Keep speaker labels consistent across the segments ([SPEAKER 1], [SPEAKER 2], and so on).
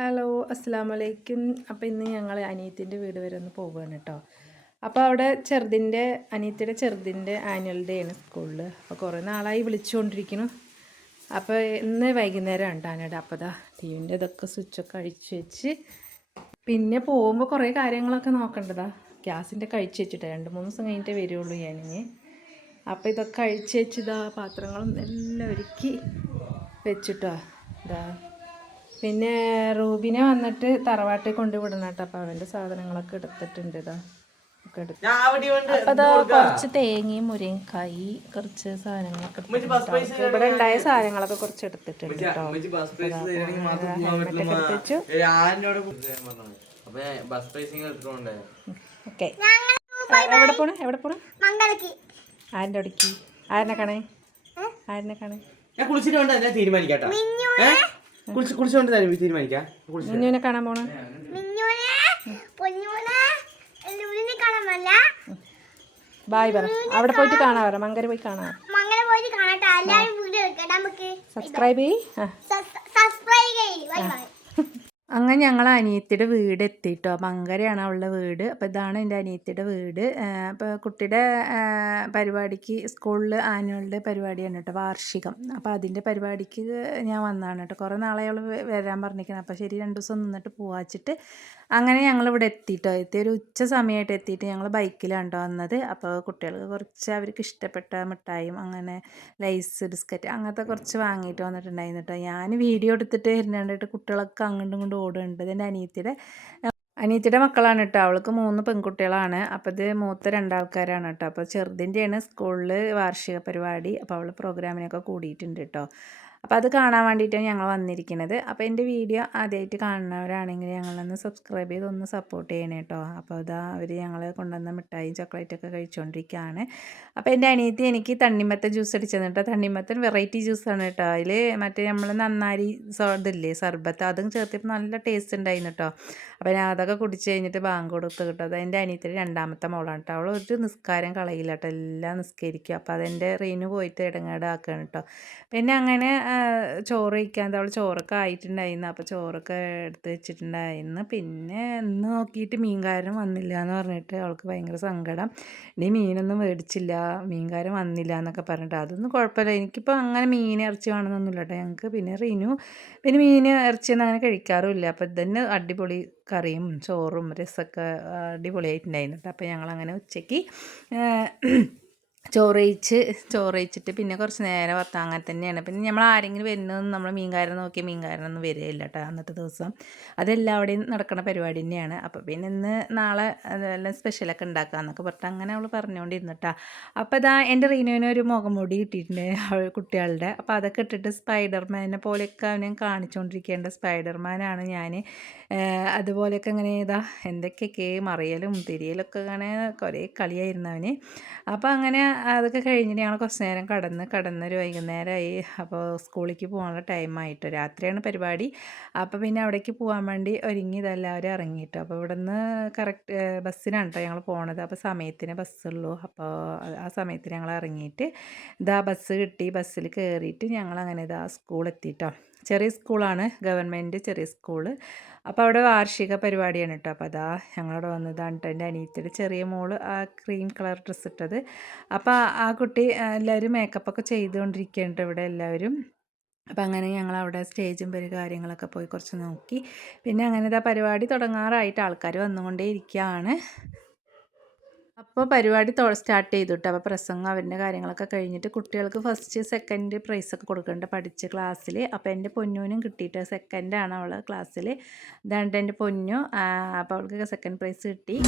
[SPEAKER 1] Hello അസ്സാം വലൈക്കും അപ്പോൾ ഇന്ന് ഞങ്ങൾ അനിയത്തിന്റെ വീട് വരെ ഒന്ന് പോവുകയാണ് കേട്ടോ അപ്പോൾ അവിടെ ചെറുതിന്റെ അനിയത്തിയുടെ ചെറുതിന്റെ ആനുവൽ ഡേ ആണ് സ്കൂളിൽ അപ്പോൾ കുറേ നാളായി വിളിച്ചുകൊണ്ടിരിക്കുന്നു അപ്പോൾ ഇന്ന് വൈകുന്നേരം ഉണ്ടാകാനായിട്ട് അപ്പോൾ ദാ ടീവിന്റെ ഇതൊക്കെ സ്വിച്ചൊക്കെ അഴിച്ചു വെച്ച് പിന്നെ പോകുമ്പോൾ കുറേ കാര്യങ്ങളൊക്കെ നോക്കേണ്ടതാ ഗ്യാസിന്റെ കഴിച്ച് വെച്ചിട്ട് രണ്ട് മൂന്ന് ദിവസം കഴിഞ്ഞിട്ടേ വരുള്ളൂ ഞാനിനി. അപ്പോൾ ഇതൊക്കെ അഴിച്ച് വെച്ചിതാ പാത്രങ്ങളും എല്ലാം ഒരുക്കി വെച്ചിട്ടോ. ഇതാ പിന്നെ റൂബിനെ വന്നിട്ട് തറവാട്ടിൽ കൊണ്ടുവിടണം കേട്ടോ. അപ്പം അവന്റെ സാധനങ്ങളൊക്കെ എടുത്തിട്ടുണ്ട് ഇതാ. ഒക്കെ എടുത്തു. അപ്പോൾ അതാ കുറച്ച് തേങ്ങയും മുരിങ്ങക്കായി കുറച്ച് സാധനങ്ങളൊക്കെ എടുത്തിട്ടുണ്ട് ഇവിടെ ഉണ്ടായ സാധനങ്ങളൊക്കെ കുറച്ച് എടുത്തിട്ടുണ്ട് കേട്ടോ. എടുത്ത്.
[SPEAKER 2] അപ്പൊ
[SPEAKER 1] ഓക്കെ. എവിടെ പോണു? എവിടെ പോണു? ആരുടെ അടുക്കി ആരിനെ കാണേ? ആരനെ കാണേ?
[SPEAKER 2] ഞാൻ കുളിച്ചിട്ട് വേണ്ട ഞാൻ തീരുമാനിക്കാട്ടാ കുളിച്ച് കുളിച്ചോണ്ട് തന്നെ തീരുമാനിക്കാം.
[SPEAKER 1] കാണാൻ പോണ?
[SPEAKER 3] മിന്നൂനെ പൊന്നൂനെ ലുലിനെ കാണാമല്ല
[SPEAKER 1] ബായ് പറ. അവിടെ പോയിട്ട് കാണാൻ പറ. മങ്കര പോയി കാണാൻ സബ്സ്ക്രൈബ് ചെയ്യ്
[SPEAKER 3] സബ്സ്ക്രൈബ് ചെയ്യ്. ബൈ ബൈ
[SPEAKER 1] അങ്ങനെ ഞങ്ങൾ അനിയത്തിയുടെ വീട് എത്തിയിട്ടോ. മങ്കരയാണ് അവളുടെ വീട്. അപ്പോൾ ഇതാണ് എന്റെ അനിയത്തിയുടെ വീട്. അപ്പോൾ കുട്ടിയുടെ പരിപാടിക്ക് സ്കൂളിൽ ആനുവൽ ഡേ പരിപാടിയാണ് കേട്ടോ വാർഷികം. അപ്പോൾ അതിന്റെ പരിപാടിക്ക് ഞാൻ വന്നതാണ് കേട്ടോ. കുറേ നാളെ അവൾ വരാൻ പറഞ്ഞിരിക്കുന്നത് അപ്പോൾ ശരി രണ്ട് ദിവസം നിന്നിട്ട് പോവാച്ചിട്ട് അങ്ങനെ ഞങ്ങൾ ഇവിടെ എത്തിയിട്ടോ. എത്തി ഒരു ഉച്ച സമയമായിട്ട് എത്തിയിട്ട് ഞങ്ങൾ ബൈക്കിലാണ് കേട്ടോ വന്നത്. അപ്പോൾ കുട്ടികൾക്ക് കുറച്ച് അവർക്ക് ഇഷ്ടപ്പെട്ട മിഠായും അങ്ങനെ ലൈസ് ബിസ്ക്കറ്റ് അങ്ങനത്തെ കുറച്ച് വാങ്ങിയിട്ട് വന്നിട്ടുണ്ടായിരുന്നു കേട്ടോ. ഞാൻ വീഡിയോ എടുത്തിട്ട് വരുന്നുണ്ടായിട്ട് കുട്ടികളൊക്കെ അങ്ങോട്ടും ഇങ്ങോട്ടും ഓടുന്നുണ്ട് എന്റെ അനിയത്തിയുടെ അനിയത്തിയുടെ മക്കളാണ് കേട്ടോ അവൾക്ക് മൂന്ന് പെൺകുട്ടികളാണ്. അപ്പോൾ ഇത് മൂത്ത രണ്ടാൾക്കാരാണ് കേട്ടോ അപ്പോൾ ചെറുതിന്റെയാണ് സ്കൂളിൽ വാർഷിക പരിപാടി. അപ്പോൾ അവൾ പ്രോഗ്രാമിനൊക്കെ കൂടിയിട്ടുണ്ട് കേട്ടോ അപ്പോൾ അത് കാണാൻ വേണ്ടിയിട്ടാണ് ഞങ്ങൾ വന്നിരിക്കുന്നത്. അപ്പോൾ എന്റെ വീഡിയോ ആദ്യമായിട്ട് കാണുന്നവരാണെങ്കിൽ ഞങ്ങളൊന്ന് സബ്സ്ക്രൈബ് ചെയ്ത് ഒന്ന് സപ്പോർട്ട് ചെയ്യണേ കേട്ടോ അപ്പോൾ ഇതാ അവർ ഞങ്ങൾ കൊണ്ടുവന്ന മിഠായി ചോക്ലേറ്റൊക്കെ കഴിച്ചുകൊണ്ടിരിക്കുകയാണ് അപ്പോൾ എന്റെ അനിയത്തി എനിക്ക് തണ്ണിമത്തൻ ജ്യൂസ് അടിച്ചു കേട്ടോ തണ്ണിമത്തൻ വെറൈറ്റി ജ്യൂസാണ് കേട്ടോ അതിൽ മറ്റേ നമ്മൾ നന്നാരി ഇതില്ലേ സർബത്ത് അതും ചേർത്തിപ്പോൾ നല്ല ടേസ്റ്റ് ഉണ്ടായിരുന്നു കേട്ടോ അപ്പോൾ ഞാൻ അതൊക്കെ കുടിച്ച് കഴിഞ്ഞിട്ട് ബാങ്ക് കൊടുത്ത് കിട്ടും. അത് എന്റെ അനിയത്തിന്റെ രണ്ടാമത്തെ മോളാണ് കേട്ടോ അവൾ ഒരു നിസ്കാരം കളയില്ല കേട്ടോ. എല്ലാം നിസ്കരിക്കും. അപ്പോൾ അതെന്റെ റീന് പോയിട്ട് ഇടങ്ങേടാക്കുകയാണ് കേട്ടോ. പിന്നെ അങ്ങനെ ചോറ് കഴിക്കാൻ അവൾ ചോറൊക്കെ ആയിട്ടുണ്ടായിരുന്നു. അപ്പോൾ ചോറൊക്കെ എടുത്ത് വെച്ചിട്ടുണ്ടായിരുന്നു. പിന്നെ ഇന്ന് നോക്കിയിട്ട് മീൻകാരൻ വന്നില്ല എന്ന് പറഞ്ഞിട്ട് അവൾക്ക് ഭയങ്കര സങ്കടം. ഇനി മീനൊന്നും മേടിച്ചില്ല. മീൻകാരൻ വന്നില്ല എന്നൊക്കെ പറഞ്ഞിട്ട്. അതൊന്നും കുഴപ്പമില്ല. എനിക്കിപ്പോൾ അങ്ങനെ മീൻ ഇറച്ചി വേണമെന്നൊന്നുമില്ല കേട്ടോ ഞങ്ങൾക്ക്. പിന്നെ റീനു പിന്നെ മീൻ ഇറച്ചി ഇറച്ചിയൊന്നും അങ്ങനെ കഴിക്കാറുമില്ല. അപ്പോൾ ഇതന്നെ അടിപൊളി കറിയും ചോറും രസമൊക്കെ അടിപൊളിയായിട്ടുണ്ടായിരുന്നു കേട്ടോ അപ്പോൾ ഞങ്ങളങ്ങനെ ഉച്ചയ്ക്ക് ചോറ് സ്റ്റോറേജിട്ട് പിന്നെ കുറച്ച് നേരം വർത്താൻ അങ്ങനെ തന്നെയാണ്. പിന്നെ നമ്മൾ ആരെങ്കിലും വരുന്നതെന്ന് നമ്മൾ മീൻകാരൻ നോക്കി മീൻകാരനൊന്നും വരികയില്ല കേട്ടോ അന്നത്തെ ദിവസം. അതെല്ലാവിടെയും നടക്കുന്ന പരിപാടി തന്നെയാണ്. അപ്പോൾ പിന്നെ ഇന്ന് നാളെ അതെല്ലാം സ്പെഷ്യലൊക്കെ ഉണ്ടാക്കാമെന്നൊക്കെ പറഞ്ഞിട്ട് അങ്ങനെ അവൾ പറഞ്ഞുകൊണ്ടിരുന്നിട്ടാ. അപ്പോൾ ഇതാ എന്റെ റീനുവിന് ഒരു മുഖംമൂടി കിട്ടിയിട്ടുണ്ട് അവൾ കുട്ടികളുടെ. അപ്പോൾ അതൊക്കെ ഇട്ടിട്ട് സ്പൈഡർമാനെ പോലെയൊക്കെ അവനെ കാണിച്ചുകൊണ്ടിരിക്കേണ്ട സ്പൈഡർമാനാണ് ഞാൻ. അതുപോലെയൊക്കെ അങ്ങനെ ഇതാ എന്തൊക്കെയൊക്കെ മറിയലും തിരിയലൊക്കെ അങ്ങനെ കുറേ കളിയായിരുന്നു അവന്. അപ്പോൾ അങ്ങനെ അതൊക്കെ കഴിഞ്ഞിട്ട് ഞങ്ങൾ കുറച്ച് നേരം കടന്ന് കടന്നൊരു വൈകുന്നേരമായി അപ്പോൾ സ്കൂളിലേക്ക് പോകാനുള്ള ടൈമായിട്ട് രാത്രിയാണ് പരിപാടി. അപ്പോൾ പിന്നെ അവിടേക്ക് പോകാൻ വേണ്ടി ഒരുങ്ങി ഇതെല്ലാവരും ഇറങ്ങിയിട്ടു. അപ്പോൾ ഇവിടെ നിന്ന് കറക്റ്റ് ബസ്സിനാണ് കേട്ടോ ഞങ്ങൾ പോണത്. അപ്പോൾ സമയത്തിന് ബസ്സുള്ളൂ. അപ്പോൾ ആ സമയത്തിന് ഞങ്ങൾ ഇറങ്ങിയിട്ട് ഇതാ ബസ് കിട്ടി. ബസ്സിൽ കയറിയിട്ട് ഞങ്ങൾ അങ്ങനെ ഇതാ സ്കൂൾ എത്തിയിട്ടോ ചെറിയ സ്കൂളാണ് ഗവൺമെന്റ് ചെറിയ സ്കൂൾ. അപ്പോൾ അവിടെ വാർഷിക പരിപാടിയാണ് കേട്ടോ അപ്പോൾ അതാ ഞങ്ങളവിടെ വന്നതാണ് കേട്ടോ എന്റെ അനിയത്തിയുടെ ചെറിയ മോൾ ആ ക്രീം കളർ ഡ്രസ്സ് ഇട്ടത്. അപ്പോൾ ആ- കുട്ടി എല്ലാവരും മേക്കപ്പൊക്കെ ചെയ്തുകൊണ്ടിരിക്കുകയാണ് ഇവിടെ എല്ലാവരും. അപ്പോൾ അങ്ങനെ ഞങ്ങൾ അവിടെ സ്റ്റേജും പേര് കാര്യങ്ങളൊക്കെ പോയി കുറച്ച് നോക്കി. പിന്നെ അങ്ങനെ ഇതാ പരിപാടി തുടങ്ങാറായിട്ട് ആൾക്കാർ വന്നുകൊണ്ടേ ഇരിക്കുകയാണ് അപ്പോൾ പരിപാടി സ്റ്റാർട്ട് ചെയ്തു കേട്ടോ അപ്പോൾ പ്രസംഗം അവരുടെ കാര്യങ്ങളൊക്കെ കഴിഞ്ഞിട്ട് കുട്ടികൾക്ക് ഫസ്റ്റ് സെക്കൻഡ് പ്രൈസൊക്കെ കൊടുക്കുന്നുണ്ട് പഠിച്ച ക്ലാസ്സിൽ അപ്പോൾ എന്റെ പൊന്നൂനും കിട്ടിയിട്ട് സെക്കൻഡാണ് അവൾ ക്ലാസ്സിൽ ഇതാണ്ട് എന്റെ പൊന്നു അപ്പോൾ അവൾക്കൊക്കെ സെക്കൻഡ് പ്രൈസ് കിട്ടി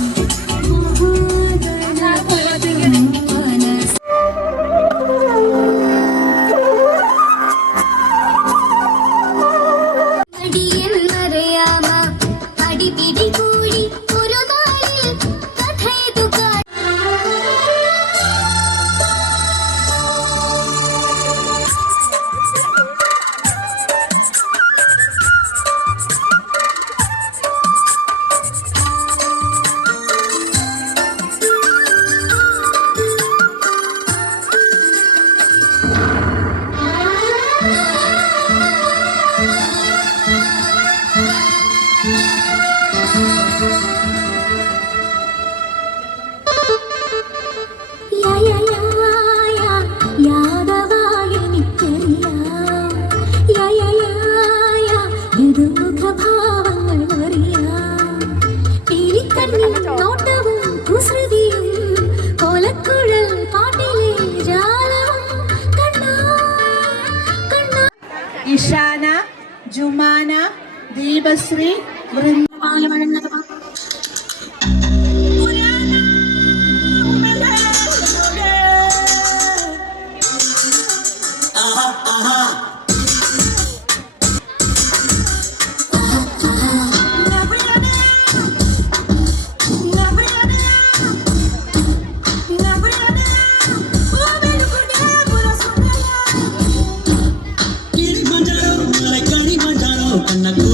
[SPEAKER 4] ബഹുമാന Deepasree Vrinda I'm
[SPEAKER 5] not good.